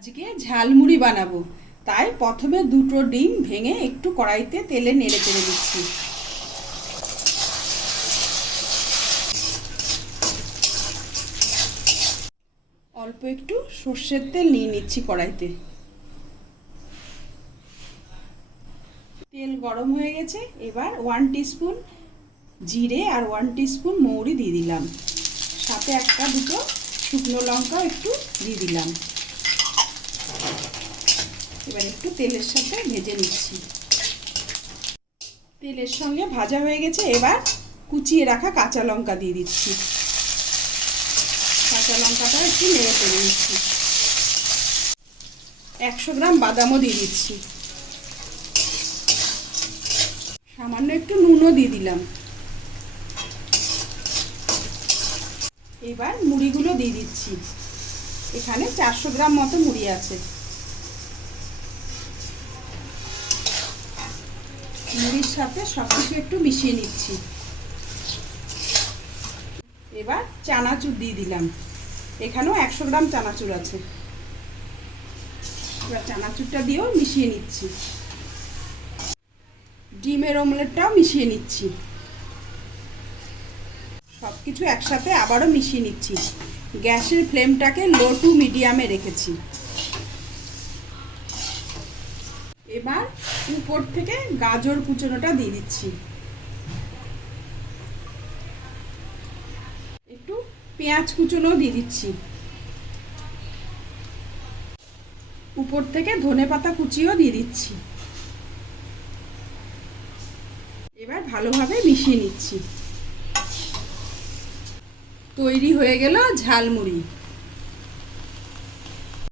আজকে ঝালমুড়ি বানাবো, তাই প্রথমে দুটো ডিম ভেঙে একটু কড়াইতে তেলে নেড়ে চেড়ে দিচ্ছি। অল্প একটু সর্ষের তেল নিয়ে নিচ্ছি কড়াইতে। তেল গরম হয়ে গেছে, এবার 1 টিস্পুন জিরে আর 1 টিস্পুন মৌরি দিয়ে দিলাম, সাথে একটা দুটো শুকনো লঙ্কা একটু দিয়ে দিলাম। এবার একটু তেলের সাথে ভেজে নিচ্ছি। তেলের সঙ্গে ভাজা হয়ে গেছে, এবার কুচিয়ে রাখা কাঁচা লঙ্কা দিয়ে দিচ্ছি। কাঁচা লঙ্কাটা একটু নেড়ে চেড়ে নিচ্ছি। 100 গ্রাম বাদামও দিয়ে দিচ্ছি। সামান্য একটু নুনও দিয়ে দিলাম। এবার মুড়িগুলো দিয়ে দিচ্ছি। এখানে 400 গ্রাম মতো মুড়ি আছে। মুড়ির সাথে সবকিছু একটু মিশিয়ে নিচ্ছি। এবার চানাচুর দিয়ে দিলাম। এখানেও 100 গ্রাম চানাচুর আছে। এবার চানাচুরটা দিয়েও মিশিয়ে নিচ্ছি। ডিমের অমলেটটাও মিশিয়ে নিচ্ছি। সবকিছু একসাথে আবারও মিশিয়ে নিচ্ছি। গ্যাসের ফ্লেমটাকে লো টু মিডিয়ামে রেখেছি। এবার উপর থেকে গাজর কুচোনোটা দিয়ে দিচ্ছি। একটু পেঁয়াজ কুচোনো দিয়ে দিচ্ছি। উপর থেকে ধনেপাতা কুচিও দিয়ে দিচ্ছি। এবার ভালোভাবে মিশিয়ে নিচ্ছি। তৈরি হয়ে গেল ঝালমুড়ি।